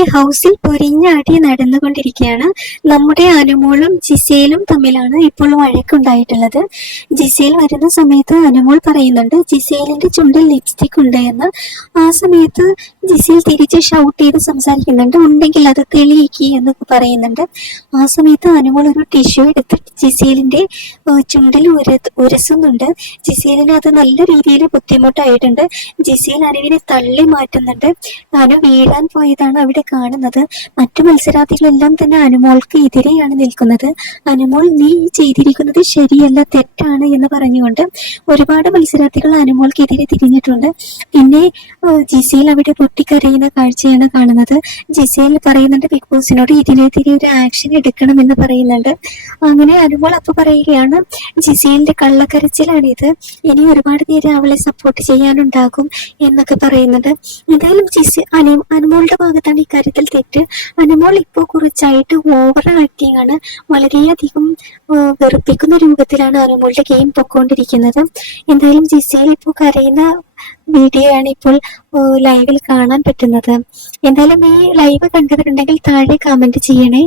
അങ്ങനെ ഹൗസിൽ പൊരിഞ്ഞ അടി നടന്നുകൊണ്ടിരിക്കുകയാണ്. നമ്മുടെ അനുമോളും ജിസയിലും തമ്മിലാണ് ഇപ്പോൾ വഴക്കുണ്ടായിട്ടുള്ളത്. ജിസയിൽ വരുന്ന സമയത്ത് അനുമോൾ പറയുന്നുണ്ട് ജിസയിലിന്റെ ചുണ്ടിൽ ലിപ്സ്റ്റിക് ഉണ്ട് എന്ന്. ആ സമയത്ത് ജിസയിൽ തിരിച്ച് ഷൗട്ട് ചെയ്ത് സംസാരിക്കുന്നുണ്ട് ഉണ്ടെങ്കിൽ അത് തെളിയിക്കി എന്ന് പറയുന്നുണ്ട്. ആ സമയത്ത് അനുമോൾ ഒരു ടിഷ്യൂ എടുത്ത് ജിസയിലിന്റെ ചുണ്ടിൽ ഉര ഉരസുന്നുണ്ട്. ജിസയിലിന് അത് നല്ല രീതിയിൽ ബുദ്ധിമുട്ടായിട്ടുണ്ട്. ജിസയിൽ അനുവിനെ തള്ളി മാറ്റുന്നുണ്ട്. അനു വീഴാൻ പോയതാണ് അവിടെ കാണുന്നത്. മറ്റു മത്സരാർത്ഥികളെല്ലാം തന്നെ അനുമോൾക്ക് എതിരെയാണ് നിൽക്കുന്നത്. അനുമോൾ നീ ഈ ചെയ്തിരിക്കുന്നത് ശരിയല്ല തെറ്റാണ് എന്ന് പറഞ്ഞുകൊണ്ട് ഒരുപാട് മത്സരാർത്ഥികൾ അനുമോൾക്കെതിരെ തിരിഞ്ഞിട്ടുണ്ട്. പിന്നെ ജിസയിൽ അവിടെ പൊട്ടിക്കരയുന്ന കാഴ്ചയാണ് കാണുന്നത്. ജിസയിൽ പറയുന്നുണ്ട് ബിഗ് ബോസിനോട് ഇതിനെതിരെ ഒരു ആക്ഷൻ എടുക്കണമെന്ന് പറയുന്നുണ്ട്. അങ്ങനെ അനുമോൾ അപ്പൊ പറയുകയാണ് ജിസയിലിന്റെ കള്ളക്കരച്ചിലാണിത്. ഇനി ഒരുപാട് പേര് അവളെ സപ്പോർട്ട് ചെയ്യാനുണ്ടാകും എന്നൊക്കെ പറയുന്നുണ്ട്. എന്തായാലും ജിസ അനു അനുമോളുടെ ഭാഗത്താണ് ഇക്കാര്യത്തിൽ തെറ്റ്. അനുമോൾ ഇപ്പോൾ കുറച്ചായിട്ട് ഓവർ ആക്ടിങ് ആണ്. വളരെയധികം വെറുപ്പിക്കുന്ന രൂപത്തിലാണ് അനുമോളുടെ ഗെയിം പൊക്കോണ്ടിരിക്കുന്നത്. എന്തായാലും ജിസയിൽ ഇപ്പോൾ കരയുന്ന വീഡിയോ ആണ് ഇപ്പോൾ ലൈവിൽ കാണാൻ പറ്റുന്നത്. എന്തായാലും ഈ ലൈവ് കണ്ടിട്ടുണ്ടെങ്കിൽ താഴെ കമന്റ് ചെയ്യണേ.